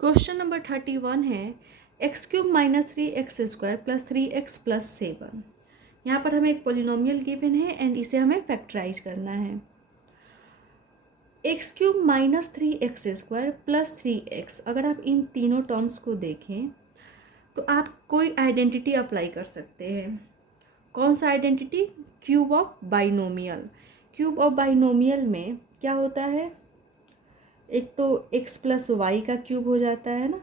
Question number 31 है x cube minus 3x² plus 3x plus 7। यहाँ पर हमें एक पोलिनोमियल गिवन है एंड इसे हमें फैक्टराइज करना है। X cube minus 3x² plus 3x, अगर आप इन तीनों टर्म्स को देखें तो आप कोई आइडेंटिटी अप्लाई कर सकते हैं। कौन सा identity? Cube of binomial. Cube of binomial में क्या होता है, एक तो x प्लस वाई का क्यूब हो जाता है ना,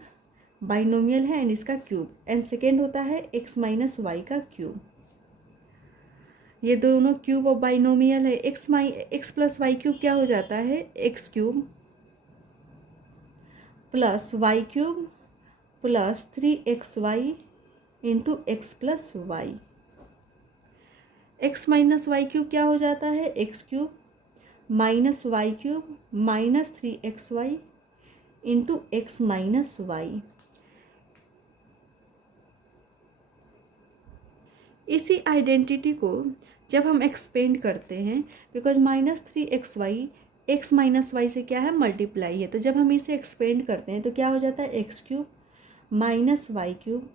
बाइनोमियल है एंड इसका क्यूब, एंड सेकेंड होता है x माइनस वाई का क्यूब। ये दोनों क्यूब ऑफ बाइनोमियल है। x प्लस वाई क्यूब क्या हो जाता है? X cube plus y cube plus 3xy into x plus y. X minus y cube क्या हो जाता है? X cube minus y cube minus 3xy into x minus y. इसी आइडेंटिटी को जब हम एक्सपेंड करते हैं, because minus 3xy x minus y से क्या है? मल्टीप्लाई है, तो जब हम इसे एक्सपेंड करते हैं तो क्या हो जाता है? X cube minus y cube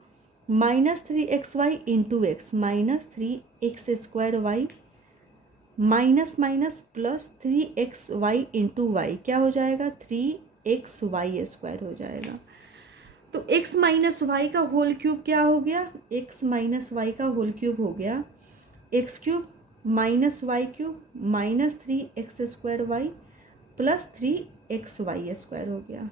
minus 3xy into x minus 3x² y minus minus plus 3xy into y क्या हो जाएगा? 3xy² हो जाएगा। तो x माइनस वाई का होल क्यूब क्या हो गया? x माइनस वाई का होल क्यूब हो गया x cube minus y cube minus 3x² y plus 3xy² हो गया।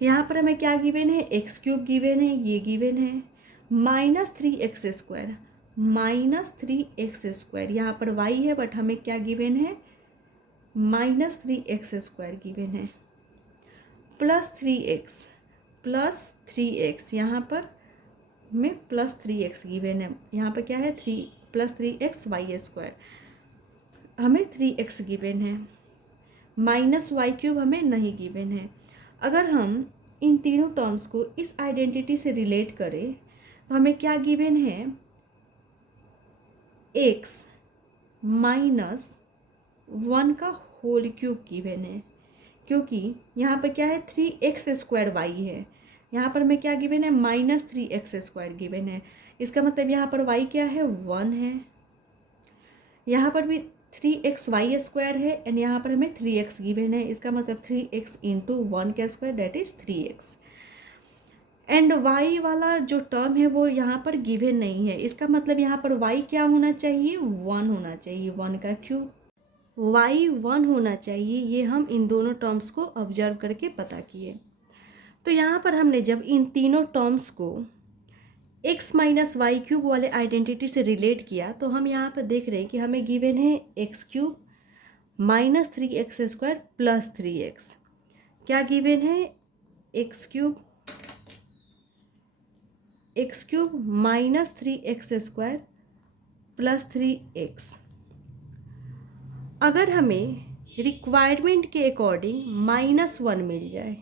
यहाँ पर हमें क्या गिवन है? एक्स क्यूब गिवन है, ये गिवन है माइनस 3x², माइनस 3x², यहाँ पर y है बट हमें क्या गिवन है? माइनस 3x² गिवन है प्लस 3x, यहाँ पर हमें प्लस 3x गिवन है। यहाँ पर क्या है? 3 प्लस 3xy², हमें 3x गिवन है, माइनस वाई क्यूब हमें नहीं गिवन है। अगर हम इन तीनों टर्म्स को इस आइडेंटिटी से रिलेट करें तो हमें क्या गिवन है? x माइनस 1 का होल क्यूब गिवन है, क्योंकि यहाँ पर क्या है? 3x² y है, यहाँ पर हमें क्या गिवन है? माइनस 3x² गिवन है। इसका मतलब यहाँ पर y क्या है? 1 है, यहाँ पर भी 3xy² है एंड यहाँ पर हमें 3x गिवन है। इसका मतलब 3x इंटू 1 का square that is 3x, and y वाला जो टर्म है वो यहाँ पर गिवन नहीं है। इसका मतलब यहाँ पर y क्या होना चाहिए? 1 होना चाहिए, 1 का क्यूब y 1 होना चाहिए। ये हम इन दोनों टर्म्स को ऑब्जर्व करके पता किए। तो यहाँ पर हमने जब इन तीनों टर्म्स को x माइनस वाई क्यूब वाले आइडेंटिटी से रिलेट किया तो हम यहाँ पर देख रहे हैं कि हमें गिवन है x cube minus 3x² plus 3x। क्या गिवन है? X cube minus 3x² plus 3x। अगर हमें रिक्वायरमेंट के अकॉर्डिंग -1 मिल जाए,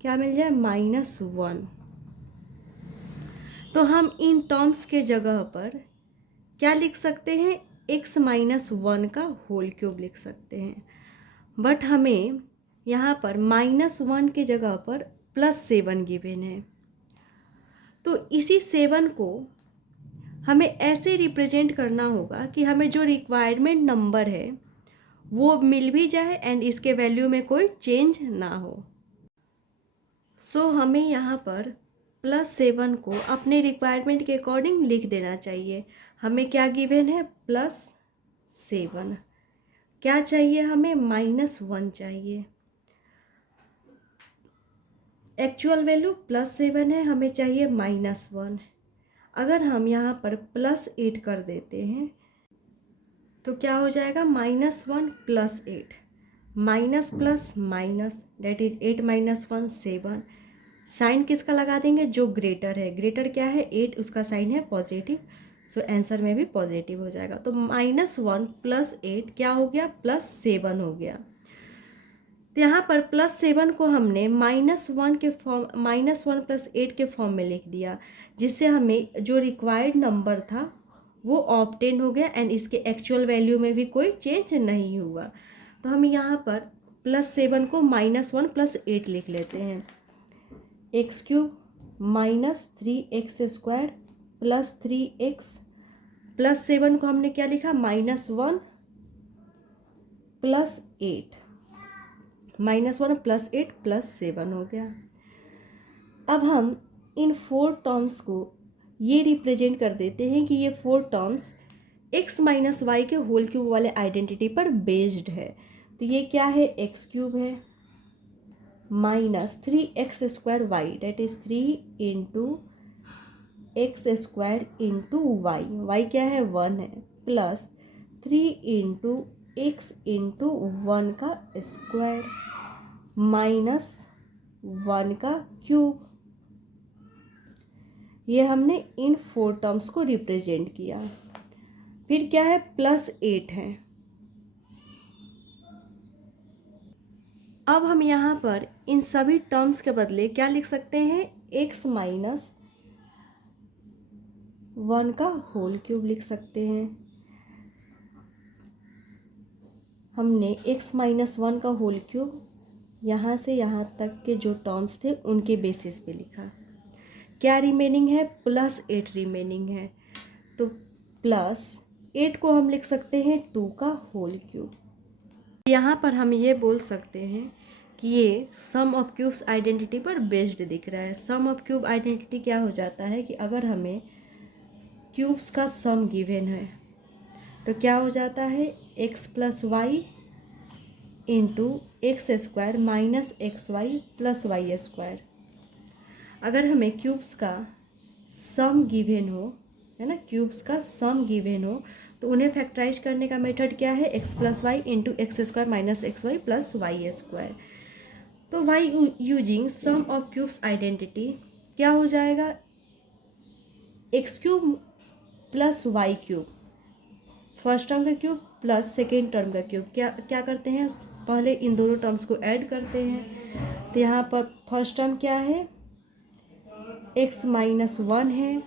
क्या मिल जाए? -1, तो हम इन टर्म्स के जगह पर क्या लिख सकते हैं? x माइनस 1 का होल क्यूब लिख सकते हैं, बट हमें यहाँ पर -1 के जगह पर +7 गिवन है। तो इसी 7 को हमें ऐसे रिप्रेजेंट करना होगा कि हमें जो रिक्वायरमेंट नंबर है वो मिल भी जाए एंड इसके वैल्यू में कोई चेंज ना हो। सो हमें यहाँ पर +7 को अपने रिक्वायरमेंट के अकॉर्डिंग लिख देना चाहिए। हमें क्या गिवन है? +7। क्या चाहिए हमें? -1 चाहिए। एक्चुअल वैल्यू +7 है, हमें चाहिए -1। अगर हम यहाँ पर +8 कर देते हैं तो क्या हो जाएगा? -1 + 8, minus plus minus that is 8 - 1 7। Sign किसका लगा देंगे? जो ग्रेटर है। ग्रेटर क्या है? 8, उसका साइन है पॉजिटिव, सो आंसर में भी पॉजिटिव हो जाएगा। तो -1 + 8 क्या हो गया? +7 हो गया। तो यहाँ पर +7 को हमने -1 के फॉर्म -1 + 8 के फॉर्म में लिख दिया, जिससे हमें जो रिक्वायर्ड नंबर था वो ऑब्टेन हो गया एंड इसके एक्चुअल वैल्यू में भी कोई चेंज नहीं हुआ। तो हम यहाँ पर +7 को -1 + 8 लिख लेते हैं। x³ -3x² + 3x +7 को हमने क्या लिखा, -1 + 8, -1 + 8 + 7 हो गया। अब हम इन 4 टर्म्स को ये रिप्रेजेंट कर देते हैं कि ये 4 टर्म्स x - y के होल क्यूब वाले आइडेंटिटी पर बेस्ड है। तो ये क्या है, x³ है -3x² y, that is 3 × x² × y, y क्या है 1 है, प्लस 3 × x × 1 का स्क्वायर -1 का क्यूब। ये हमने इन 4 टर्म्स को रिप्रेजेंट किया। फिर क्या है, +8 है। अब हम यहाँ पर इन सभी टर्म्स के बदले क्या लिख सकते हैं, x - 1 का होल क्यूब लिख सकते हैं। हमने x - 1 का होल क्यूब यहाँ से यहाँ तक के जो टर्म्स थे उनके बेसिस पे लिखा। क्या रिमेनिंग है, +8 रिमेनिंग है। तो +8 को हम लिख सकते हैं 2 का होल क्यूब। यहाँ पर हम ये बोल सकते हैं कि ये सम ऑफ क्यूब्स आइडेंटिटी पर बेस्ड दिख रहा है। सम ऑफ क्यूब आइडेंटिटी क्या हो जाता है कि अगर हमें क्यूब्स का सम गिवन है तो क्या हो जाता है, x + y × x² - xy + y²। अगर हमें क्यूब्स का सम गिवन हो, है ना, क्यूब्स का सम गिवन हो तो उन्हें फैक्टराइज करने का मेथड क्या है, x + y × x² - xy + y²। तो why using sum of cubes identity क्या हो जाएगा, x³ + y³ फर्स्ट टर्म का क्यूब प्लस सेकेंड टर्म का क्यूब। क्या क्या करते हैं, पहले इन दोनों टर्म्स को ऐड करते हैं। तो यहाँ पर फर्स्ट टर्म क्या है, x - 1 है,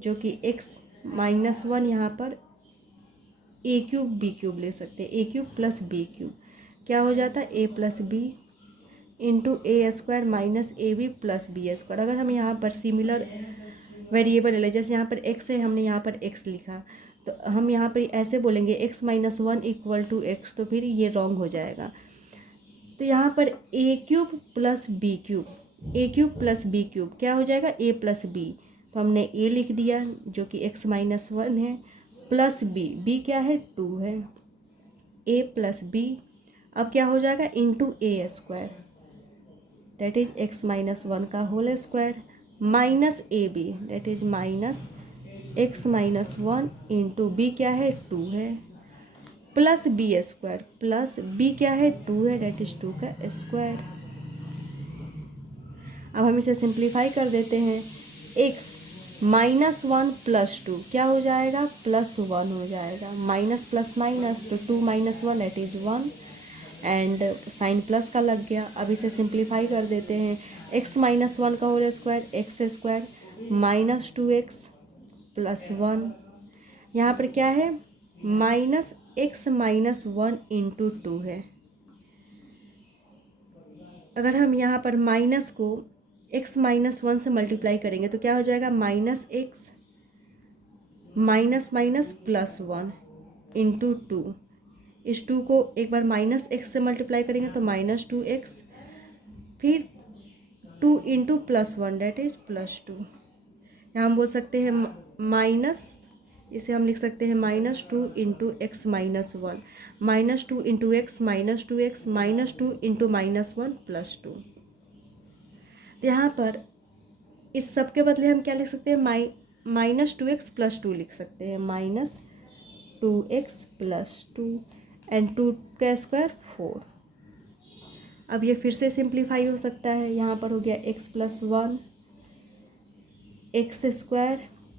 जो कि x - 1 यहाँ पर a³ b³ ले सकते हैं, a³ + b³ क्या हो जाता है, a + b × a² - ab + b²। अगर हम यहाँ पर सिमिलर वेरिएबल ले, जैसे यहाँ पर x है, हमने यहाँ पर x लिखा, तो हम यहाँ पर ऐसे बोलेंगे x - 1 = x, तो फिर ये रॉन्ग हो जाएगा। तो यहाँ पर a³ + b³ a³ + b³ क्या हो जाएगा, a + b। तो हमने a लिख दिया जो कि x - 1 है, प्लस b क्या है 2 है, a + b अब क्या हो जाएगा × a², डेट इज x - 1 का whole square -ab, that is -x - 1 × b क्या है 2 है, प्लस b² प्लस b क्या है 2 है, डेट इज 2 का स्क्वायर। अब हम इसे सिंप्लीफाई कर देते हैं, x -1 + 2 क्या हो जाएगा, +1 हो जाएगा, माइनस प्लस माइनस तो 2 - 1 that is 1 and sign plus का लग गया। अब इसे सिंप्लीफाई कर देते हैं, x - 1 का होल स्क्वायर x² -2x + 1, यहाँ पर क्या है -x - 1 × 2 है। अगर हम यहाँ पर माइनस को x - 1 से मल्टीप्लाई करेंगे तो क्या हो जाएगा, -x +1 × 2। इस 2 को एक बार -x से मल्टीप्लाई करेंगे तो -2x, फिर 2 × +1 डेट इज +2। यहाँ हम बोल सकते हैं माइनस, इसे हम लिख सकते हैं -2 × x - 1 -2 × x -2x -2 × -1 +2। तो यहाँ पर इस सब के बदले हम क्या लिख सकते हैं, -2x + 2 लिख सकते हैं, -2x + 2 एंड 2 का स्क्वायर 4। अब ये फिर से सिंप्लीफाई हो सकता है, यहाँ पर हो गया x + 1 x²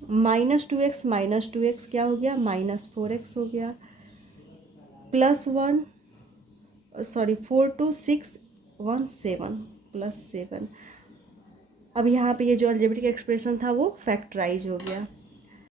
-2x क्या हो गया, -4x हो गया, +1 सॉरी 4 2 6 1 7 +7। अब यहाँ पे ये जो अलजेब्रिक एक्सप्रेशन था वो फैक्टराइज हो गया।